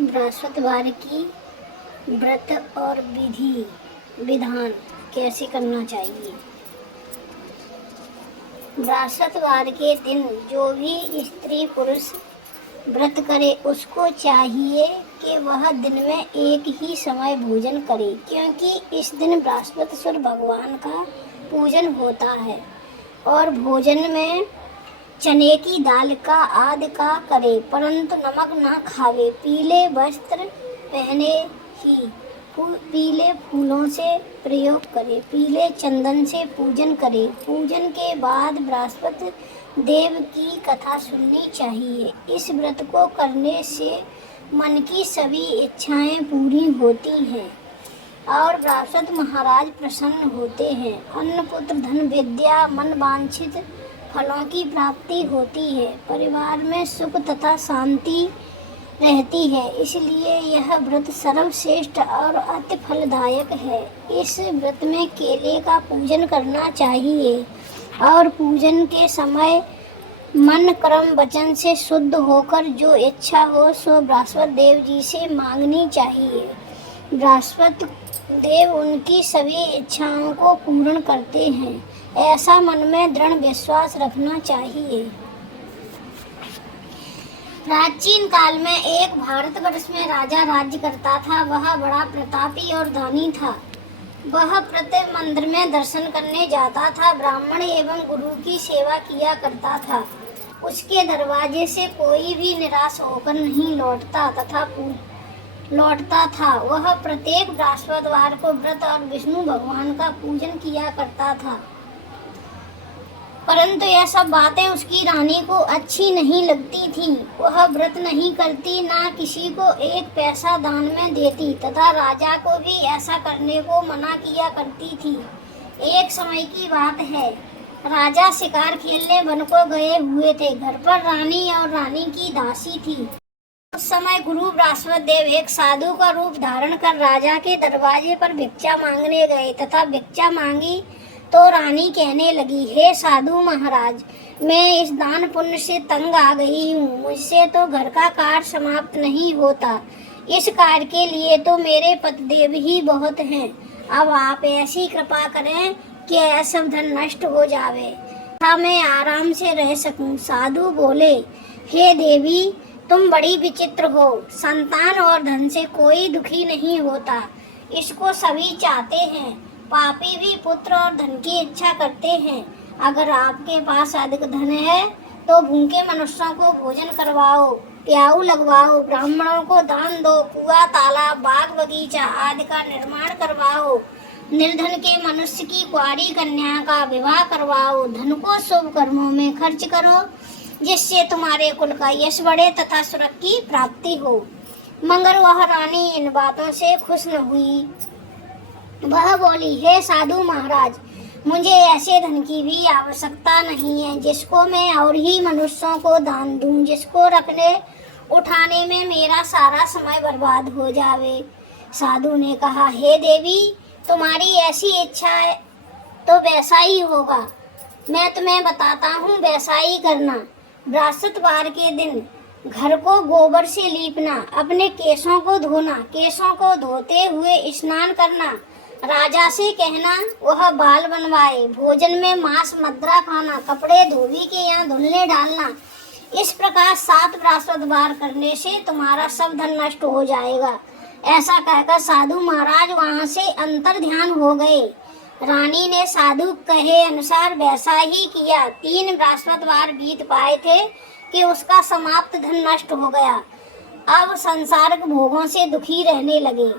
बृहस्पतिवार की व्रत और विधि विधान कैसे करना चाहिए। बृहस्पतिवार के दिन जो भी स्त्री पुरुष व्रत करे उसको चाहिए कि वह दिन में एक ही समय भोजन करे, क्योंकि इस दिन बृहस्पतिश्वर भगवान का पूजन होता है। और भोजन में चने की दाल का आदि का करे, परंतु नमक ना खावे। पीले वस्त्र पहने ही पीले फूलों से प्रयोग करे, पीले चंदन से पूजन करे। पूजन के बाद बृहस्पति देव की कथा सुननी चाहिए। इस व्रत को करने से मन की सभी इच्छाएं पूरी होती हैं और बृहस्पति महाराज प्रसन्न होते हैं। अन्न पुत्र धन विद्या मन वांछित फलों की प्राप्ति होती है। परिवार में सुख तथा शांति रहती है, इसलिए यह व्रत सर्वश्रेष्ठ और अति फलदायक है। इस व्रत में केले का पूजन करना चाहिए और पूजन के समय मन कर्म वचन से शुद्ध होकर जो इच्छा हो सो बृहस्पति देव जी से मांगनी चाहिए। बृहस्पति देव उनकी सभी इच्छाओं को पूर्ण करते हैं, ऐसा मन में दृढ़ विश्वास रखना चाहिए। प्राचीन काल में एक भारतवर्ष में राजा राज्य करता था। वह बड़ा प्रतापी और धनी था। वह प्रत्येक मंदिर में दर्शन करने जाता था, ब्राह्मण एवं गुरु की सेवा किया करता था। उसके दरवाजे से कोई भी निराश होकर नहीं लौटता था। वह प्रत्येक बृहस्पतिवार को व्रत और विष्णु भगवान का पूजन किया करता था, परंतु यह सब बातें उसकी रानी को अच्छी नहीं लगती थी। वह व्रत नहीं करती, ना किसी को एक पैसा दान में देती तथा राजा को भी ऐसा करने को मना किया करती थी। एक समय की बात है, राजा शिकार खेलने वन को गए हुए थे। घर पर रानी और रानी की दासी थी। उस समय गुरु बृहस्पति देव एक साधु का रूप धारण कर राजा के दरवाजे पर भिक्षा मांगने गए तथा भिक्षा मांगी तो रानी कहने लगी, हे साधु महाराज, मैं इस दान पुण्य से तंग आ गई हूँ। मुझसे तो घर का कार्य समाप्त नहीं होता। इस कार्य के लिए तो मेरे पतिदेव ही बहुत हैं। अब आप ऐसी कृपा करें कि यह सब धन नष्ट हो जावे तथा मैं आराम से रह सकूं। साधु बोले, हे देवी, तुम बड़ी विचित्र हो। संतान और धन से कोई दुखी नहीं होता, इसको सभी चाहते हैं। पापी भी पुत्र और धन की इच्छा करते हैं। अगर आपके पास अधिक धन है तो भूखे मनुष्यों को भोजन करवाओ, प्याऊ लगवाओ, ब्राह्मणों को दान दो, कुआं तालाब बाग बगीचा आदि का निर्माण करवाओ, निर्धन के मनुष्य की कुंवारी कन्या का विवाह करवाओ। धन को शुभ कर्मों में खर्च करो, जिससे तुम्हारे कुल का यश बढ़े तथा सुरक्षा की प्राप्ति हो। मगर वह रानी इन बातों से खुश न हुई। वह बोली, हे साधु महाराज, मुझे ऐसे धन की भी आवश्यकता नहीं है जिसको मैं और ही मनुष्यों को दान दूं, जिसको रखने उठाने में मेरा सारा समय बर्बाद हो जावे। साधु ने कहा, हे देवी, तुम्हारी ऐसी इच्छा है तो वैसा ही होगा। मैं तुम्हें बताता हूँ, वैसा ही करना। बृहस्पतिवार के दिन घर को गोबर से लीपना, अपने केशों को धोना, केशों को धोते हुए स्नान करना, राजा से कहना वह बाल बनवाए, भोजन में मांस मदिरा खाना, कपड़े धोबी के यहाँ धुलने डालना। इस प्रकार 7 बृहस्पतिवार करने से तुम्हारा सब धन नष्ट हो जाएगा। ऐसा कहकर साधु महाराज वहाँ से अंतर ध्यान हो गए। रानी ने साधु कहे अनुसार वैसा ही किया। 3 बृहस्पतिवार बीत पाए थे कि उसका समाप्त धन नष्ट हो गया। अब संसारिक भोगों से दुखी रहने लगे।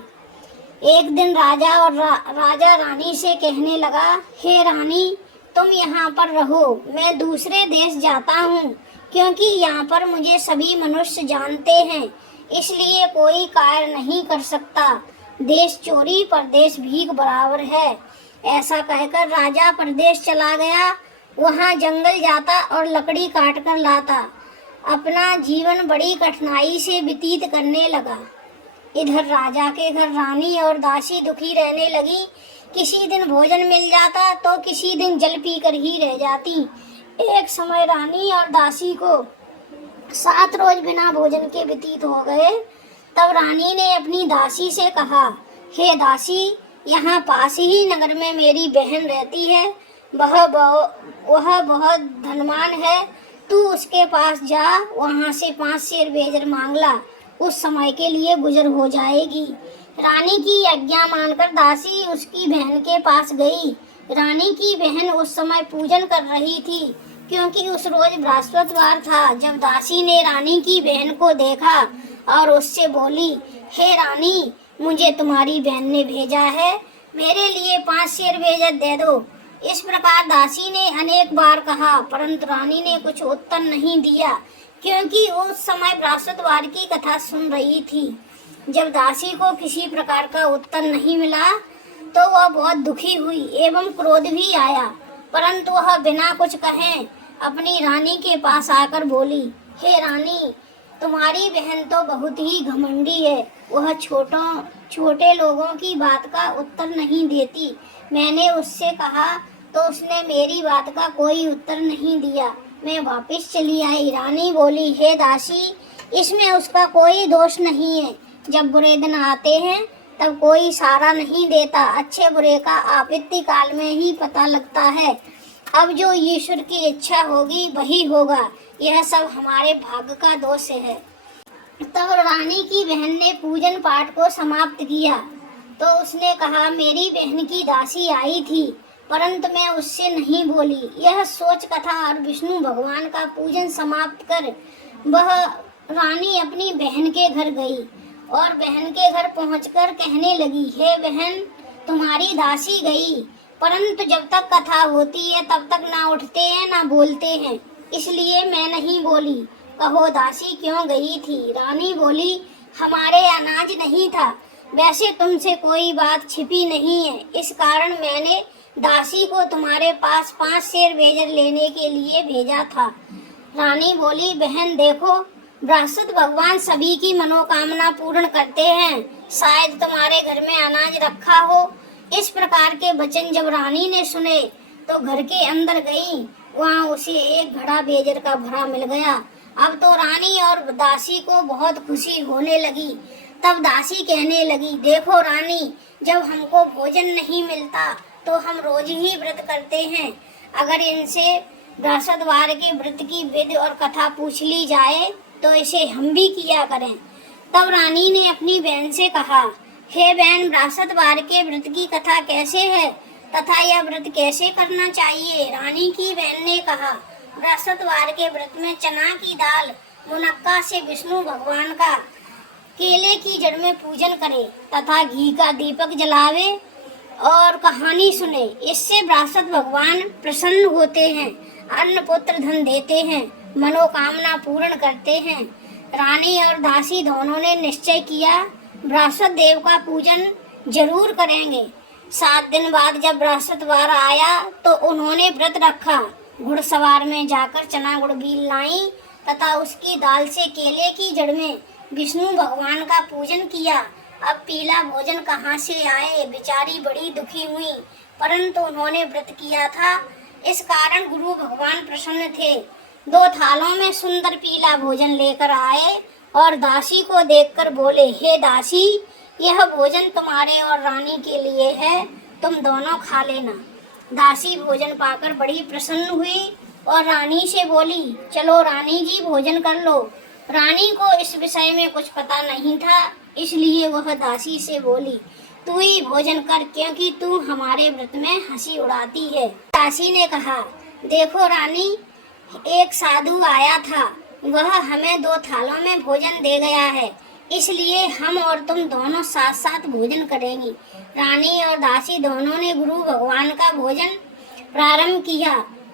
एक दिन राजा रानी से कहने लगा, हे रानी, तुम यहाँ पर रहो, मैं दूसरे देश जाता हूँ, क्योंकि यहाँ पर मुझे सभी मनुष्य जानते हैं, इसलिए कोई कार्य नहीं कर सकता। देश चोरी परदेश भीख बराबर है। ऐसा कहकर राजा परदेश चला गया। वहाँ जंगल जाता और लकड़ी काट कर लाता। अपना जीवन बड़ी कठिनाई से व्यतीत करने लगा। इधर राजा के घर रानी और दासी दुखी रहने लगी। किसी दिन भोजन मिल जाता तो किसी दिन जल पीकर ही रह जाती। एक समय रानी और दासी को 7 रोज बिना भोजन के व्यतीत हो गए। तब रानी ने अपनी दासी से कहा, हे दासी, यहाँ पास ही नगर में मेरी बहन रहती है। वह बहुत धनवान है। तू उसके पास जा, वहाँ से 5 शेर बेजर मांग ला, उस समय के लिए गुजर हो जाएगी। रानी की आज्ञा मानकर दासी उसकी बहन के पास गई। रानी की बहन उस समय पूजन कर रही थी, क्योंकि उस रोज बृहस्पतिवार था। जब दासी ने रानी की बहन को देखा और उससे बोली, हे रानी, मुझे तुम्हारी बहन ने भेजा है, मेरे लिए 5 शेर बेजर दे दो। इस प्रकार दासी ने अनेक बार कहा, परंतु रानी ने कुछ उत्तर नहीं दिया, क्योंकि उस समय बृहस्पतिवार की कथा सुन रही थी। जब दासी को किसी प्रकार का उत्तर नहीं मिला तो वह बहुत दुखी हुई एवं क्रोध भी आया, परंतु वह बिना कुछ कहे अपनी रानी के पास आकर बोली, हे रानी, तुम्हारी बहन तो बहुत ही घमंडी है। वह छोटे लोगों की बात का उत्तर नहीं देती। मैंने उससे कहा तो उसने मेरी बात का कोई उत्तर नहीं दिया। मैं वापस चली आई। रानी बोली, हे दासी, इसमें उसका कोई दोष नहीं है। जब बुरे दिन आते हैं तब कोई सहारा नहीं देता। अच्छे बुरे का आपत्ति काल में ही पता लगता है। अब जो ईश्वर की इच्छा होगी वही होगा। यह सब हमारे भाग्य का दोष है। तब रानी की बहन ने पूजन पाठ को समाप्त किया तो उसने कहा, मेरी बहन की दासी आई थी, परंतु मैं उससे नहीं बोली। यह सोच कथा और विष्णु भगवान का पूजन समाप्त कर वह रानी अपनी बहन के घर गई और बहन के घर पहुंचकर कहने लगी, हे बहन, तुम्हारी दासी गई, परंतु जब तक कथा होती है तब तक ना उठते हैं ना बोलते हैं, इसलिए मैं नहीं बोली। कहो दासी क्यों गई थी? रानी बोली, हमारे अनाज नहीं था। वैसे तुमसे कोई बात छिपी नहीं है, इस कारण मैंने दासी को तुम्हारे पास 5 शेर बेजर लेने के लिए भेजा था। रानी बोली, बहन देखो, बृहस्पति भगवान सभी की मनोकामना पूर्ण करते हैं। शायद तुम्हारे घर में अनाज रखा हो। इस प्रकार के वचन जब रानी ने सुने तो घर के अंदर गई। वहाँ उसे एक घड़ा बेजर का भरा मिल गया। अब तो रानी और दासी को बहुत खुशी होने लगी। तब दासी कहने लगी, देखो रानी, जब हमको भोजन नहीं मिलता तो हम रोज ही व्रत करते हैं। अगर इनसे बृहस्पतिवार के व्रत की विधि और कथा पूछ ली जाए तो इसे हम भी किया करें। तब रानी ने अपनी बहन से कहा, हे बहन, बृहस्पतिवार के व्रत की कथा कैसे है तथा यह व्रत कैसे करना चाहिए? रानी की बहन ने कहा, बृहस्पतिवार के व्रत में चना की दाल मुनक्का से विष्णु भगवान का केले की जड़ में पूजन करे तथा घी का दीपक जलावे और कहानी सुने। इससे बृहस्पति भगवान प्रसन्न होते हैं, अन्न पुत्र धन देते हैं, मनोकामना पूर्ण करते हैं। रानी और दासी दोनों ने निश्चय किया बृहस्पति देव का पूजन जरूर करेंगे। 7 दिन बाद जब बृहस्पतिवार आया तो उन्होंने व्रत रखा। घुड़सवार में जाकर चना गुड़ बील लाई तथा उसकी दाल से केले की जड़ में विष्णु भगवान का पूजन किया। अब पीला भोजन कहाँ से आए? बेचारी बड़ी दुखी हुई, परंतु उन्होंने व्रत किया था, इस कारण गुरु भगवान प्रसन्न थे। 2 थालों में सुंदर पीला भोजन लेकर आए और दासी को देखकर बोले, हे दासी, यह भोजन तुम्हारे और रानी के लिए है, तुम दोनों खा लेना। दासी भोजन पाकर बड़ी प्रसन्न हुई और रानी से बोली, चलो रानी जी, भोजन कर लो। रानी को इस विषय में कुछ पता नहीं था, इसलिए वह दासी से बोली, तू ही भोजन कर, क्योंकि तू हमारे व्रत में हंसी उड़ाती है। दासी ने कहा, देखो रानी, एक साधु आया था, वह हमें 2 थालों में भोजन दे गया है, इसलिए हम और तुम दोनों साथ साथ भोजन करेंगी। रानी और दासी दोनों ने गुरु भगवान का भोजन प्रारंभ किया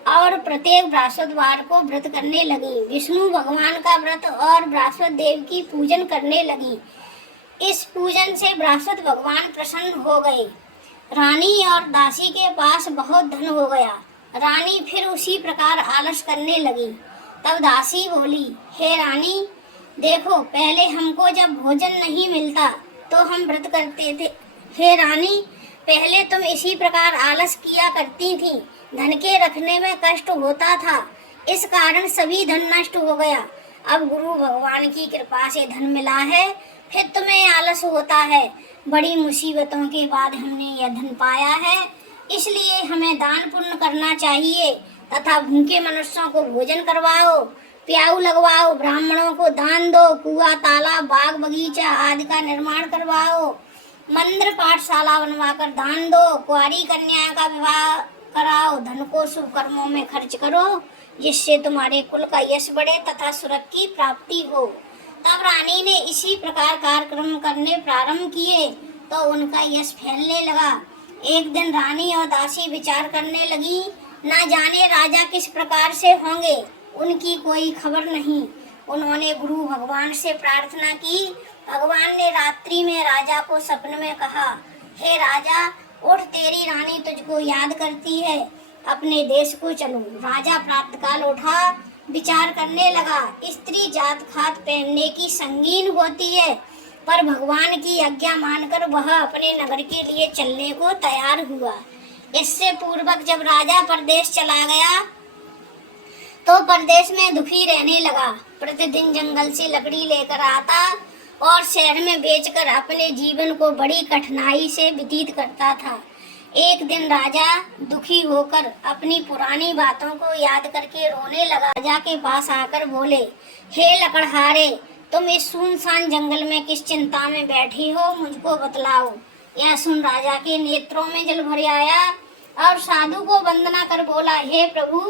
और प्रत्येक बृहस्पतिवार को व्रत करने लगी। विष्णु भगवान का व्रत और बृहस्पति देव की पूजन करने लगी। इस पूजन से बृहस्पति भगवान प्रसन्न हो गए। रानी और दासी के पास बहुत धन हो गया। रानी फिर उसी प्रकार आलस करने लगी। तब दासी बोली, हे रानी, देखो, पहले हमको जब भोजन नहीं मिलता तो हम व्रत करते थे। हे रानी, पहले तुम इसी प्रकार आलस किया करती थी, धन के रखने में कष्ट होता था, इस कारण सभी धन नष्ट हो गया। अब गुरु भगवान की कृपा से धन मिला है फिर तुम्हें आलस होता है। बड़ी मुसीबतों के बाद हमने यह धन पाया है, इसलिए हमें दान पुण्य करना चाहिए तथा भूखे मनुष्यों को भोजन करवाओ, प्याऊ लगवाओ, ब्राह्मणों को दान दो, कुआं तालाब बाग बगीचा आदि का निर्माण करवाओ, मंदिर पाठशाला बनवाकर दान दो, कुंवारी कन्या का विवाह कराओ, धन को शुभ कर्मों में खर्च करो, जिससे तुम्हारे कुल का यश बढ़े तथा सुरक्षा की प्राप्ति हो। तब रानी ने इसी प्रकार कार्यक्रम करने प्रारंभ किए तो उनका यश फैलने लगा। एक दिन रानी और दासी विचार करने लगी, न जाने राजा किस प्रकार से होंगे, उनकी कोई खबर नहीं। उन्होंने गुरु भगवान से प्रार्थना की। भगवान ने रात्रि में राजा को सपने में कहा, हे राजा, उठ, तेरी रानी तुझको याद करती है, अपने देश को चलो। राजा प्रातःकाल उठा, विचार करने लगा, स्त्री जात खात पहनने की संगीन होती है, पर भगवान की आज्ञा मानकर वह अपने नगर के लिए चलने को तैयार हुआ। इससे पूर्वक जब राजा परदेश चला गया तो परदेश में दुखी रहने लगा। प्रतिदिन जंगल से लकड़ी लेकर आता और शहर में बेचकर अपने जीवन को बड़ी कठिनाई से व्यतीत करता था। एक दिन राजा दुखी होकर अपनी पुरानी बातों को याद करके रोने लगा। राजा के पास आकर बोले, हे लकड़हारे, तुम इस सुनसान जंगल में किस चिंता में बैठी हो, मुझको बतलाओ। यह सुन राजा के नेत्रों में जल भर आया और साधु को वंदना कर बोला, हे प्रभु,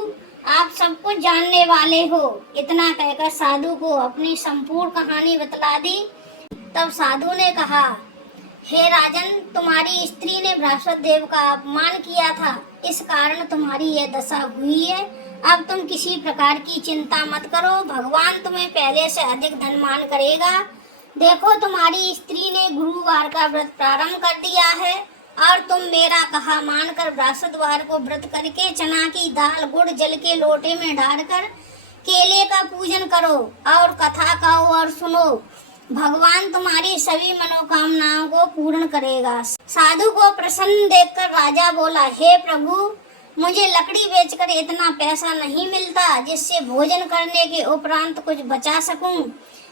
आप सब कुछ जानने वाले हो। इतना कहकर साधु को अपनी संपूर्ण कहानी बतला दी। तब साधु ने कहा, हे राजन, तुम्हारी स्त्री ने बृहस्पति देव का अपमान किया था, इस कारण तुम्हारी यह दशा हुई है। अब तुम किसी प्रकार की चिंता मत करो, भगवान तुम्हें पहले से अधिक धनवान करेगा। देखो, तुम्हारी स्त्री ने गुरुवार का व्रत प्रारंभ कर दिया है और तुम मेरा कहा मानकर बृहस्पतिवार को व्रत करके चना की दाल गुड़ जल के लोटे में डालकर केले का पूजन करो और कथा कहो और सुनो। भगवान तुम्हारी सभी मनोकामनाओं को पूर्ण करेगा। साधु को प्रसन्न देखकर राजा बोला, हे प्रभु, मुझे लकड़ी बेचकर इतना पैसा नहीं मिलता जिससे भोजन करने के उपरांत कुछ बचा सकूं।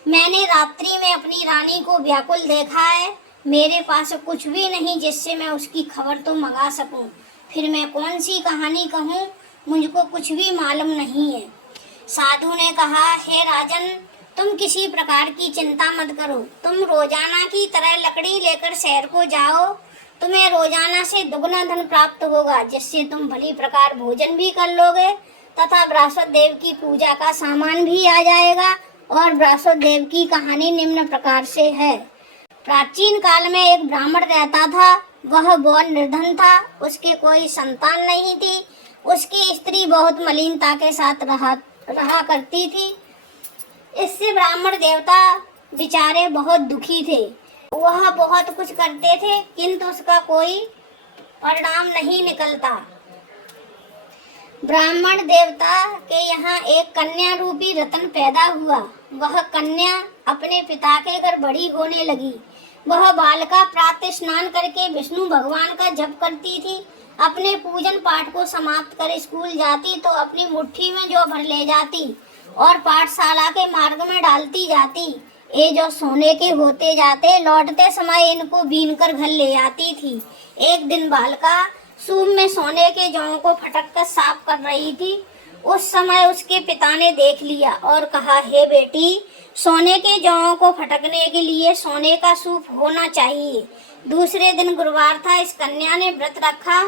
मैंने रात्रि में अपनी रानी को व्याकुल देखा है, मेरे पास कुछ भी नहीं जिससे मैं उसकी खबर तो मंगा सकूं। फिर मैं कौन सी कहानी कहूं, मुझको कुछ भी मालूम नहीं है। साधु ने कहा, हे राजन, तुम किसी प्रकार की चिंता मत करो, तुम रोजाना की तरह लकड़ी लेकर शहर को जाओ, तुम्हें रोजाना से दुगना धन प्राप्त होगा, जिससे तुम भली प्रकार भोजन भी कर लोगे तथा बृहस्पति देव की पूजा का सामान भी आ जाएगा। और बृहस्पति देव की कहानी निम्न प्रकार से है। प्राचीन काल में एक ब्राह्मण रहता था, वह बहुत निर्धन था, उसके कोई संतान नहीं थी, उसकी स्त्री बहुत मलिनता के साथ रहा करती थी। इससे ब्राह्मण देवता बेचारे बहुत दुखी थे। वह बहुत कुछ करते थे किंतु उसका कोई परिणाम नहीं निकलता। ब्राह्मण देवता के यहाँ एक कन्या रूपी रत्न पैदा हुआ। वह कन्या अपने पिता के घर बड़ी होने लगी। वह बालिका प्रातः स्नान करके विष्णु भगवान का जप करती थी। अपने पूजन पाठ को समाप्त कर स्कूल जाती तो अपनी मुट्ठी में जौ भर ले जाती और पाठशाला के मार्ग में डालती जाती। ये जो सोने के होते जाते, लौटते समय इनको बीन कर घर ले आती थी। एक दिन बालिका सूप में सोने के जौ को फटक कर साफ कर रही थी। उस समय उसके पिता ने देख लिया और कहा, हे बेटी, सोने के जौ को फटकने के लिए सोने का सूप होना चाहिए। दूसरे दिन गुरुवार था। इस कन्या ने व्रत रखा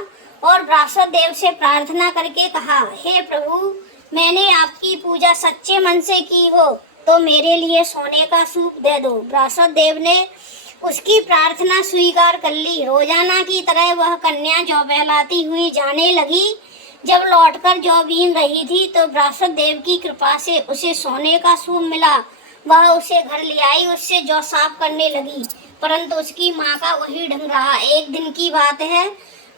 और बृहस्पति देव से प्रार्थना करके कहा, हे प्रभु, मैंने आपकी पूजा सच्चे मन से की हो तो मेरे लिए सोने का सूप दे दो। बृहस्पति देव ने उसकी प्रार्थना स्वीकार कर ली। रोजाना की तरह वह कन्या जौ बहलाती हुई जाने लगी। जब लौटकर जौ बीन रही थी तो बृहस्पति देव की कृपा से उसे सोने का सूप मिला। वह उसे घर ले आई, उससे जौ साफ करने लगी, परंतु उसकी माँ का वही ढंग रहा। एक दिन की बात है,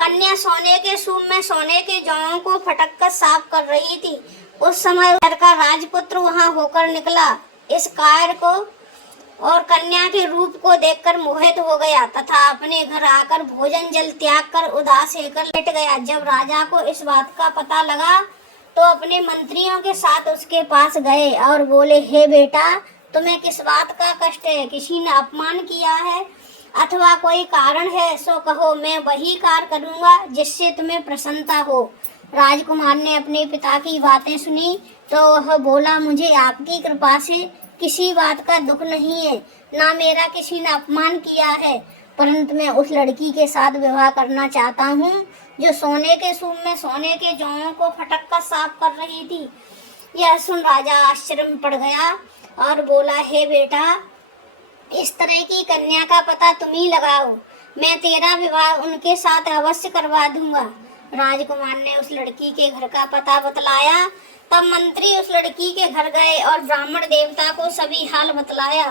कन्या सोने के सूप में सोने के जौओं को फटक कर साफ कर रही थी। उस समय घर का राजपुत्र वहां होकर निकला। इस कार्य को और कन्या के रूप को देखकर मोहित हो गया तथा अपने घर आकर भोजन जल त्याग कर उदास होकर लेट गया। जब राजा को इस बात का पता लगा तो अपने मंत्रियों के साथ उसके पास गए और बोले, हे बेटा, तुम्हें किस बात का कष्ट है? किसी ने अपमान किया है अथवा कोई कारण है सो कहो, मैं वही कार्य करूँगा जिससे तुम्हें प्रसन्नता हो। राजकुमार ने अपने पिता की बातें सुनी तो वह बोला, मुझे आपकी कृपा से किसी बात का दुख नहीं है, ना मेरा किसी ने अपमान किया है, परंतु मैं उस लड़की के साथ विवाह करना चाहता हूँ जो सोने के सूप में सोने के जौओं को फटक कर साफ कर रही थी। यह सुन राजा आश्चर्य में पड़ गया और बोला, हे बेटा, इस तरह की कन्या का पता तुम ही लगाओ, मैं तेरा विवाह उनके साथ अवश्य करवा दूंगा। राजकुमार ने उस लड़की के घर का पता बतलाया। तब मंत्री उस लड़की के घर गए और ब्राह्मण देवता को सभी हाल बतलाया।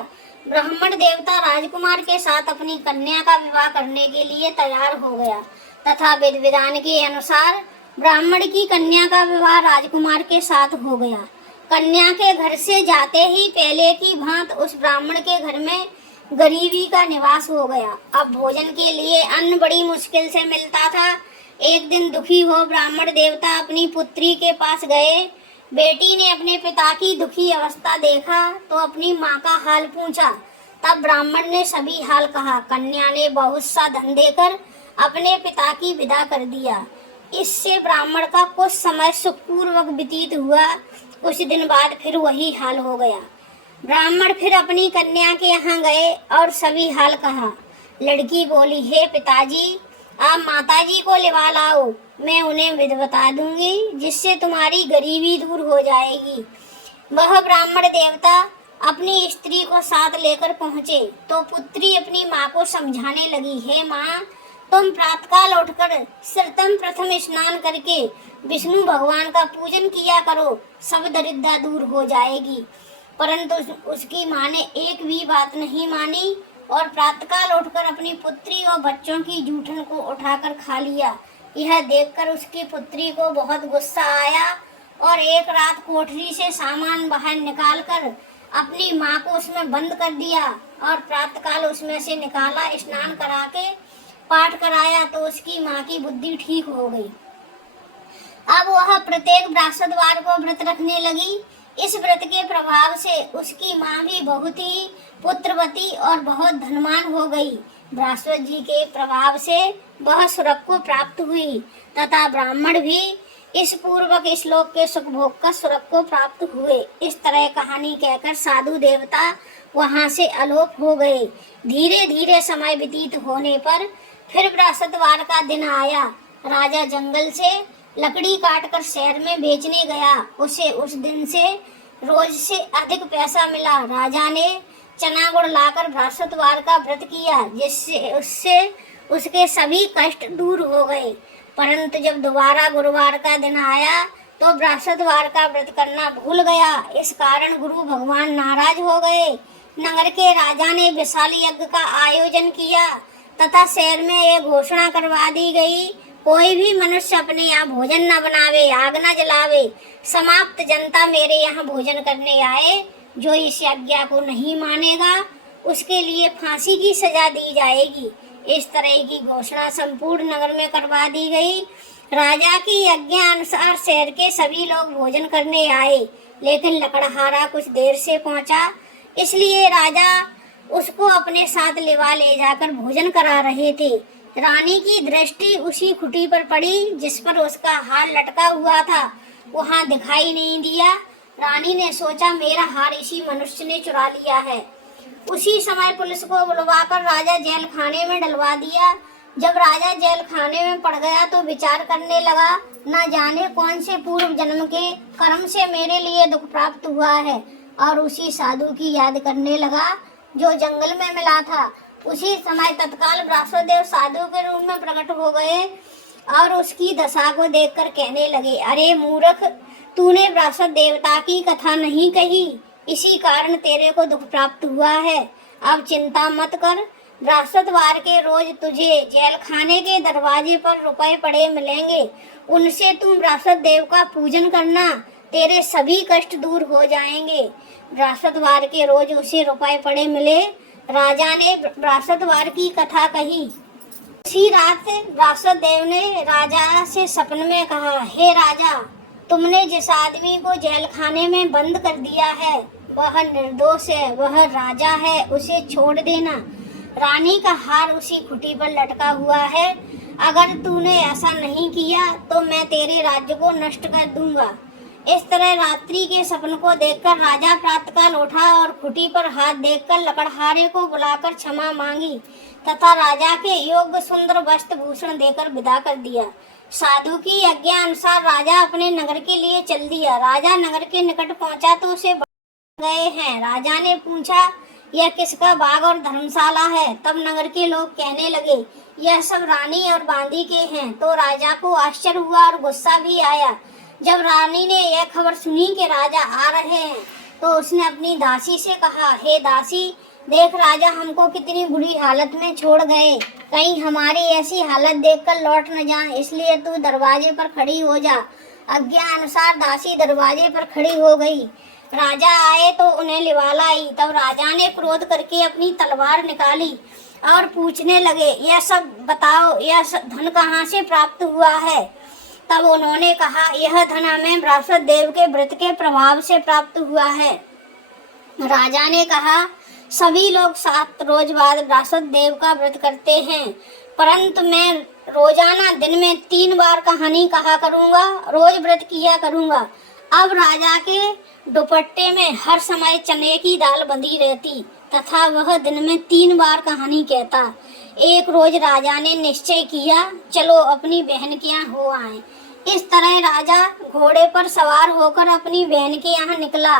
ब्राह्मण देवता राजकुमार के साथ अपनी कन्या का विवाह करने के लिए तैयार हो गया तथा विधि विधान के अनुसार ब्राह्मण की कन्या का विवाह राजकुमार के साथ हो गया। कन्या के घर से जाते ही पहले की भांति उस ब्राह्मण के घर में गरीबी का निवास हो गया। अब भोजन के लिए अन्न बड़ी मुश्किल से मिलता था। एक दिन दुखी हो ब्राह्मण देवता अपनी पुत्री के पास गए। बेटी ने अपने पिता की दुखी अवस्था देखा तो अपनी माँ का हाल पूछा। तब ब्राह्मण ने सभी हाल कहा। कन्या ने बहुत सा धन देकर अपने पिता की विदा कर दिया। इससे ब्राह्मण का कुछ समय सुखपूर्वक व्यतीत हुआ। कुछ दिन बाद फिर वही हाल हो गया। ब्राह्मण फिर अपनी कन्या के यहाँ गए और सभी हाल कहा। लड़की बोली, हे पिताजी, आप माताजी को लिवा लाओ, मैं उन्हें विधि बता दूंगी जिससे तुम्हारी गरीबी दूर हो जाएगी। वह ब्राह्मण देवता अपनी स्त्री को साथ लेकर पहुँचे तो पुत्री अपनी माँ को समझाने लगी, हे माँ, तुम प्रातःकाल उठकर सर्वप्रथम प्रथम स्नान करके विष्णु भगवान का पूजन किया करो, सब दरिद्रता दूर हो जाएगी। परंतु उसकी माँ ने एक भी बात नहीं मानी और प्रातःकाल उठकर अपनी पुत्री और बच्चों की जूठन को उठाकर खा लिया। यह देखकर उसकी पुत्री को बहुत गुस्सा आया और एक रात कोठरी से सामान बाहर निकालकर अपनी माँ को उसमें बंद कर दिया और प्रातःकाल उसमें से निकाला, स्नान करा के पाठ कराया तो उसकी माँ की बुद्धि ठीक हो गई। अब वह प्रत्येक बृहस्पतिवार को व्रत रखने लगी। इस व्रत के प्रभाव से उसकी माँ भी बहुत ही पुत्रवती और बहुत धनवान हो गई। बृहस्पति जी के प्रभाव से वह स्वर्ग को प्राप्त हुई तथा ब्राह्मण भी इस पूर्वक श्लोक के सुख भोग का स्वर्ग को प्राप्त हुए। इस तरह कहानी कहकर साधु देवता वहां से अलोप हो गए। धीरे धीरे समय व्यतीत होने पर फिर बृहस्पतिवार का दिन आया। राजा जंगल से लकड़ी काटकर शहर में बेचने गया। उसे उस दिन से रोज से अधिक पैसा मिला। राजा ने चना गुड़ लाकर बृहस्पतिवार का व्रत किया जिससे उससे उसके सभी कष्ट दूर हो गए। परंतु जब दोबारा गुरुवार का दिन आया तो बृहस्पतिवार का व्रत करना भूल गया। इस कारण गुरु भगवान नाराज हो गए। नगर के राजा ने विशाल यज्ञ का आयोजन किया तथा शहर में एक घोषणा करवा दी गई, कोई भी मनुष्य अपने यहाँ भोजन न बनावे, आग न जलावे। समाप्त जनता मेरे यहाँ भोजन करने आए। जो इस आज्ञा को नहीं मानेगा उसके लिए फांसी की सजा दी जाएगी। इस तरह की घोषणा संपूर्ण नगर में करवा दी गई। राजा की आज्ञा अनुसार शहर के सभी लोग भोजन करने आए, लेकिन लकड़हारा कुछ देर से पहुंचा, इसलिए राजा उसको अपने साथ लिवा ले जाकर भोजन करा रहे थे। रानी की दृष्टि उसी खुटी पर पड़ी जिस पर उसका हार लटका हुआ था। वहां दिखाई नहीं दिया। रानी ने सोचा, मेरा हार इसी मनुष्य ने चुरा लिया है। उसी समय पुलिस को बुलवाकर राजा जेल खाने में डलवा दिया। जब राजा जेल खाने में पड़ गया तो विचार करने लगा, न जाने कौन से पूर्व जन्म के कर्म से मेरे लिए दुख प्राप्त हुआ है, और उसी साधु की याद करने लगा जो जंगल में मिला था। उसी समय तत्काल बृहस्पतिदेव साधु के रूप में प्रकट हो गए और उसकी दशा को देखकर कहने लगे, अरे मूर्ख, तूने बृहस्पति देवता की कथा नहीं कही, इसी कारण तेरे को दुख प्राप्त हुआ है। अब चिंता मत कर, बृहस्पतिवार के रोज तुझे जेल खाने के दरवाजे पर रुपए पड़े मिलेंगे, उनसे तुम बृहस्पति देव का पूजन करना, तेरे सभी कष्ट दूर हो जाएंगे। बृहस्पतिवार के रोज उसे रुपए पड़े मिले। राजा ने बृहस्पतिवार की कथा कही। उसी रात बृहस्पति देव ने राजा से सपन में कहा, हे राजा, तुमने जिस आदमी को जेल खाने में बंद कर दिया है वह निर्दोष है, वह राजा है, उसे छोड़ देना। रानी का हार उसी खुटी पर लटका हुआ है। अगर तूने ऐसा नहीं किया तो मैं तेरे राज्य को नष्ट कर दूंगा। इस तरह रात्रि के सपन को देखकर राजा प्रातःकाल उठा और खुटी पर हाथ देखकर लकड़हारे को बुलाकर क्षमा मांगी तथा राजा के योग्य सुंदर वस्त्र भूषण देकर विदा कर दिया। साधु की आज्ञा अनुसार राजा अपने नगर के लिए चल दिया। राजा नगर के निकट पहुंचा तो उसे गए हैं। राजा ने पूछा, यह किसका बाग और धर्मशाला है? तब नगर के लोग कहने लगे, यह सब रानी और बांदी के हैं। तो राजा को आश्चर्य हुआ और गुस्सा भी आया। जब रानी ने यह खबर सुनी कि राजा आ रहे हैं तो उसने अपनी दासी से कहा, हे दासी, देख राजा हमको कितनी बुरी हालत में छोड़ गए, कहीं हमारी ऐसी हालत देखकर लौट न जाए, इसलिए तू दरवाजे पर खड़ी हो जा। आज्ञा अनुसार दासी दरवाजे पर खड़ी हो गई। राजा आए तो उन्हें लिवाला आई। तब राजा ने क्रोध करके अपनी तलवार निकाली और पूछने लगे, यह सब बताओ, यह धन कहाँ से प्राप्त हुआ है? तब उन्होंने कहा, यह धन हमें बृहस्पति देव के व्रत के प्रभाव से प्राप्त हुआ है। राजा ने कहा, सभी लोग 7 रोज बाद बृहस्पति देव का व्रत करते हैं, परंतु मैं रोजाना दिन में 3 बार कहानी कहा करूँगा, रोज व्रत किया करूँगा। अब राजा के दुपट्टे में हर समय चने की दाल बंधी रहती तथा वह दिन में 3 बार कहानी कहता। एक रोज राजा ने निश्चय किया, चलो अपनी बहन के यहाँ हो आए। इस तरह राजा घोड़े पर सवार होकर अपनी बहन के यहाँ निकला।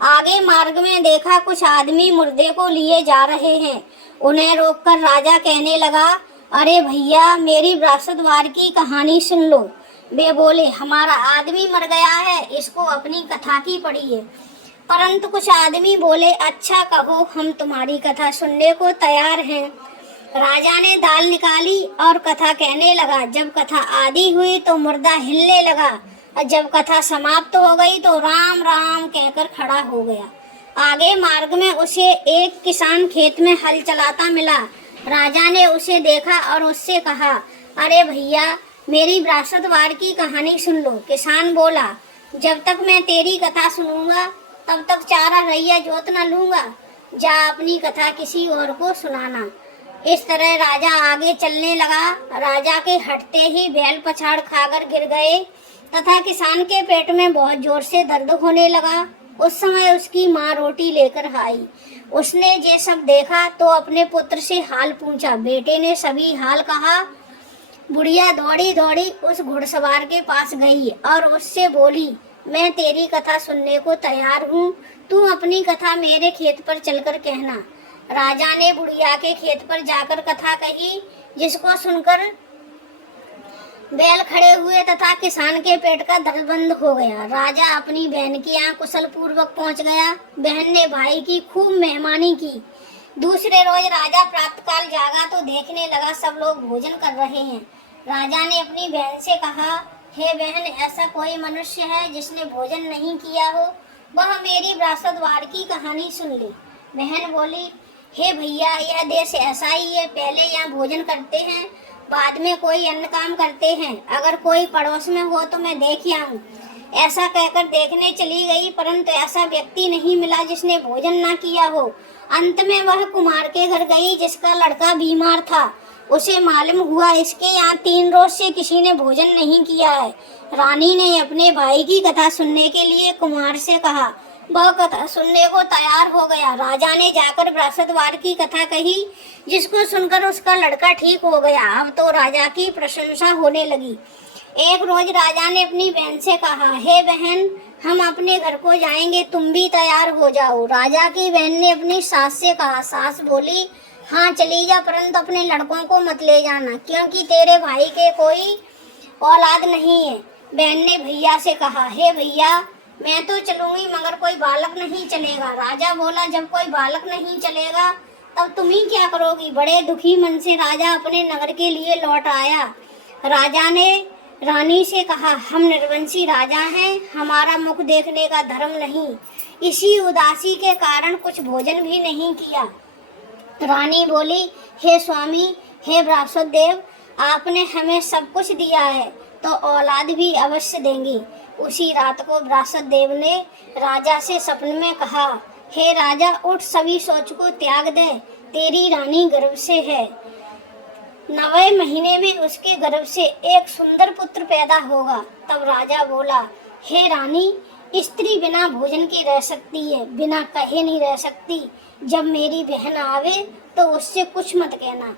आगे मार्ग में देखा कुछ आदमी मुर्दे को लिए जा रहे हैं। उन्हें रोककर राजा कहने लगा, अरे भैया, मेरी बृहस्पतिवार की कहानी सुन लो। वे बोले, हमारा आदमी मर गया है, इसको अपनी कथा की पड़ी है। परंतु कुछ आदमी बोले, अच्छा कहो, हम तुम्हारी कथा सुनने को तैयार हैं। राजा ने दाल निकाली और कथा कहने लगा। जब कथा आधी हुई तो मुर्दा हिलने लगा और जब कथा समाप्त हो गई तो राम राम कहकर खड़ा हो गया। आगे मार्ग में उसे एक किसान खेत में हल चलाता मिला। राजा ने उसे देखा और उससे कहा, अरे भैया, मेरी बृहस्पतिवार की कहानी सुन लो। किसान बोला, जब तक मैं तेरी कथा सुनूंगा तब तक चारा रैया जोत न लूंगा, जा अपनी कथा किसी और को सुनाना। इस तरह राजा आगे चलने लगा। राजा के हटते ही बैल पछाड़ खाकर गिर गए तथा किसान के पेट में बहुत जोर से दर्द होने लगा। उस समय उसकी माँ रोटी लेकर आई। उसने ये सब देखा तो अपने पुत्र से हाल पूछा। बेटे ने सभी हाल कहा। बुढ़िया दौड़ी दौड़ी उस घुड़सवार के पास गई और उससे बोली, मैं तेरी कथा सुनने को तैयार हूँ, तू अपनी कथा मेरे खेत पर चलकर कहना। राजा ने बुढ़िया के खेत पर जाकर कथा कही, जिसको सुनकर बैल खड़े हुए तथा किसान के पेट का दर्द बंद हो गया। राजा अपनी बहन के यहाँ कुशल पूर्वक पहुँच गया। बहन ने भाई की खूब मेहमानी की। दूसरे रोज राजा प्रातःकाल जागा तो देखने लगा सब लोग भोजन कर रहे हैं। राजा ने अपनी बहन से कहा, हे बहन, ऐसा कोई मनुष्य है जिसने भोजन नहीं किया हो? वह मेरी बृहस्पतिवार की कहानी सुन ले। बहन बोली, हे भैया, यह देश ऐसा ही है, पहले यहाँ भोजन करते हैं, बाद में कोई अन्य काम करते हैं। अगर कोई पड़ोस में हो तो मैं देख आऊं। ऐसा कहकर देखने चली गई, परंतु ऐसा व्यक्ति नहीं मिला जिसने भोजन ना किया हो। अंत में वह कुमार के घर गई जिसका लड़का बीमार था। उसे मालूम हुआ इसके यहाँ 3 रोज से किसी ने भोजन नहीं किया है। रानी ने अपने भाई की कथा सुनने के लिए कुमार से कहा। वह कथा सुनने को तैयार हो गया। राजा ने जाकर बृहस्पतिवार की कथा कही, जिसको सुनकर उसका लड़का ठीक हो गया। अब तो राजा की प्रशंसा होने लगी। एक रोज राजा ने अपनी बहन से कहा, हे बहन, हम अपने घर को जाएंगे, तुम भी तैयार हो जाओ। राजा की बहन ने अपनी सास से कहा। सास बोली, हाँ चली जा, परंतु अपने लड़कों को मत ले जाना, क्योंकि तेरे भाई के कोई औलाद नहीं है। बहन ने भैया से कहा, हे भैया, मैं तो चलूंगी मगर कोई बालक नहीं चलेगा। राजा बोला, जब कोई बालक नहीं चलेगा तब तुम ही क्या करोगी? बड़े दुखी मन से राजा अपने नगर के लिए लौट आया। राजा ने रानी से कहा, हम निर्वंशी राजा हैं, हमारा मुख देखने का धर्म नहीं। इसी उदासी के कारण कुछ भोजन भी नहीं किया। रानी बोली, हे स्वामी, हे बृहस्पति देव, आपने हमें सब कुछ दिया है तो औलाद भी अवश्य देंगे। उसी रात को बृहस्पति देव ने राजा से सपने में कहा, हे राजा उठ, सभी सोच को त्याग दे, तेरी रानी गर्भ से है। 9वें महीने में उसके गर्भ से एक सुंदर पुत्र पैदा होगा। तब राजा बोला, हे रानी, स्त्री बिना भोजन के रह सकती है, बिना कहे नहीं रह सकती। जब मेरी बहन आवे तो उससे कुछ मत कहना।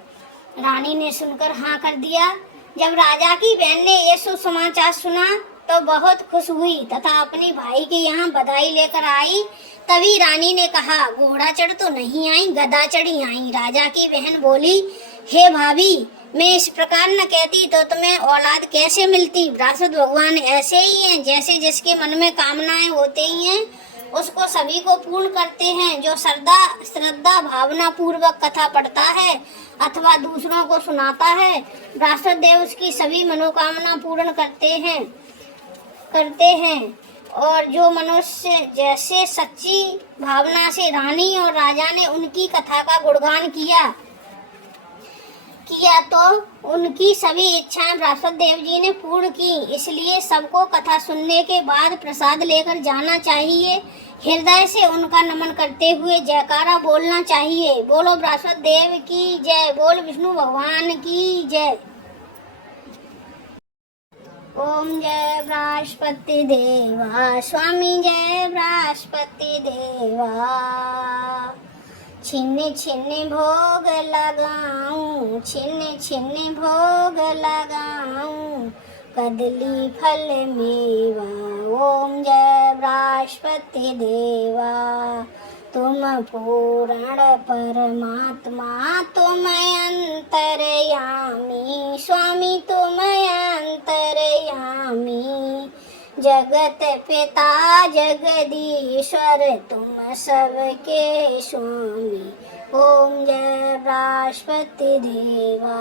रानी ने सुनकर हाँ कर दिया। जब राजा की बहन ने ये सुसमाचार सुना तो बहुत खुश हुई तथा अपने भाई के यहाँ बधाई लेकर आई। तभी रानी ने कहा, घोड़ा चढ़ तो नहीं आई, गधा चढ़ी आई। राजा की बहन बोली, हे भाभी, मैं इस प्रकार न कहती तो तुम्हें औलाद कैसे मिलती। बृहस्पति भगवान ऐसे ही हैं, जैसे जिसके मन में कामनाएं होते ही हैं उसको सभी को पूर्ण करते हैं। जो श्रद्धा भावना पूर्वक कथा पढ़ता है अथवा दूसरों को सुनाता है, बृहस्पति देव उसकी सभी मनोकामना पूर्ण करते हैं। और जो मनुष्य जैसे सच्ची भावना से रानी और राजा ने उनकी कथा का गुणगान किया तो उनकी सभी इच्छाएं बृहस्पति देव जी ने पूर्ण की। इसलिए सबको कथा सुनने के बाद प्रसाद लेकर जाना चाहिए। हृदय से उनका नमन करते हुए जयकारा बोलना चाहिए। बोलो बृहस्पति देव की जय, बोल विष्णु भगवान की जय। ओम जय बृहस्पति देवा, स्वामी जय बृहस्पति देवा। छिन्न छिन्न भोग लगाऊं, छिन्न छिन्न भोग लगाऊं, कदली फल मेवा। ओम जय बृहस्पति देवा, तुम पूर्ण परमात्मा, तुम अंतर्यामी, स्वामी तुम अंतर्यामी। जगत पिता जगदीश्वर, तुम सबके स्वामी। ओम जय बृहस्पति देवा।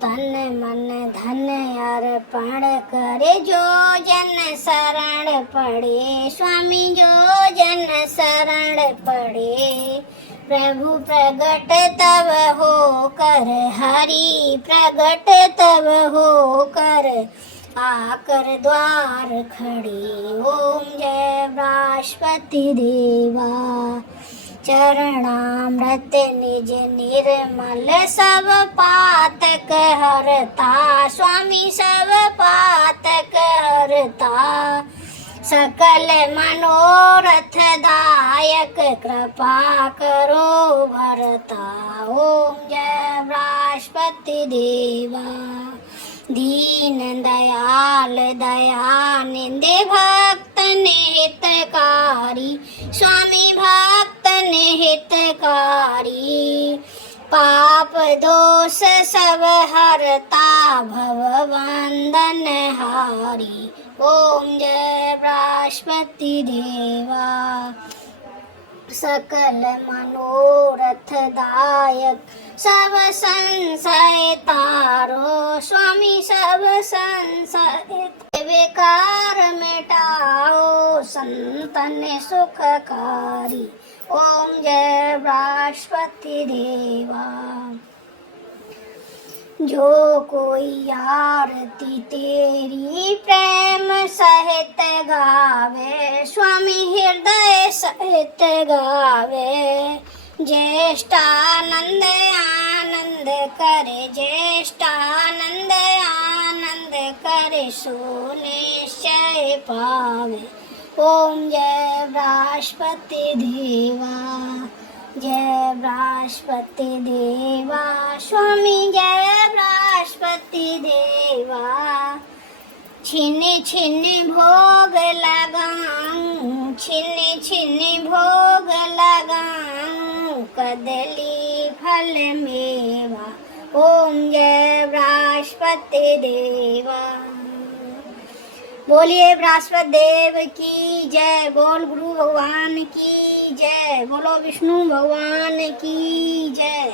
तन मन धन अर्पण करे, जो जन शरण पड़े। स्वामी जो जन शरण पड़े, प्रभु प्रगट तब हो कर, हरि प्रगट तब हो कर, आकर द्वार खड़े। ओम जय बृहस्पति देवा। चरणामृत निज निर्मल, सब पातक हरता। स्वामी सब पातक हरता, सकल मनोरथ दायक, कृपा करो भरता। ओम जय बृहस्पति देवा। दीन दयाल दयानिधि, भक्तन हितकारी। स्वामी भक्तन हितकारी, पाप दोष सब हरता, भव बंधन हारी। ओम जय बृहस्पति देवा। सकल मनोरथ दायक, सब संशय तारो। स्वामी सब संशय विकार मिटाओ, संतन सुखकारी। ओम जय बृहस्पति देवा। जो कोई आरती तेरी प्रेम सहित गावे, स्वामी हृदय सहित गावे। ज्येष्ठानंद आनंद करे, ज्येष्ठानंद आनंद करे, सो निश्चय पावे। ओम जय बृहस्पति देवा। जय बृहस्पति देवा, स्वामी जय बृहस्पति देवा। छिन्न छिन्न भोग लगाऊं, छिन्न छिन्न भोग लगाऊं, कदली फल मेवा। ओम जय बृहस्पति देवा। बोलिए बृहस्पति देव की जय, बोल गुरु भगवान की जय, बोलो विष्णु भगवान की जय।